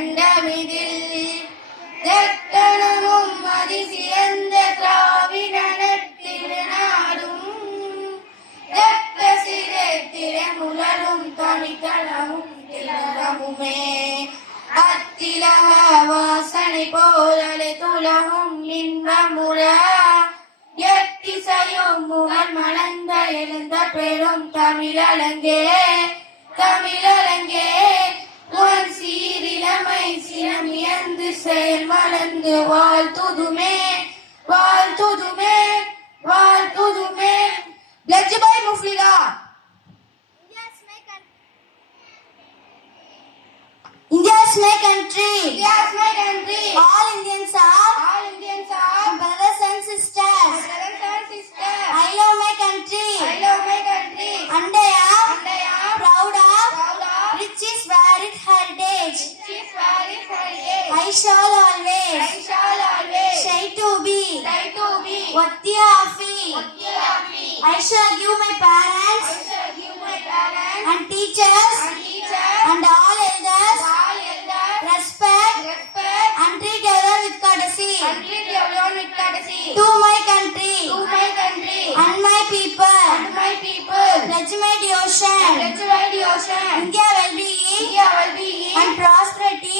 கண்டமிதில் தெக்கணமும் அதிசிறந்த திராவிடனத்திரு நாடும் தெக்க சிறத்திரமுலரும் தனித்தளமும் திலகமுமே அத்திலக வாசனை போலலை துலகும் இன்பமுற எத்திசையும் முகல் மலர்ந்த எழுந்த பெரும் தமிழலங்கே தமிழலங்கே உன் சீரிலமை சினமியந்து செயல் மலர்ந்து வாழ்த்துதுமே வாழ்த்துதுமே வாழ்த்துதுமே. லட்சுபாய் முஃப்லிகா. India is my country. India is my country. All Indians are brothers and sisters. brothers and sisters. I love my country. I love my country. And I am proud of rich is varied heritage. I shall always try to be worthy of it. I shall give my parents and teachers and all elders respect and treat everyone with courtesy. To my country and my people. Pledge my devotion. India well-being and prosperity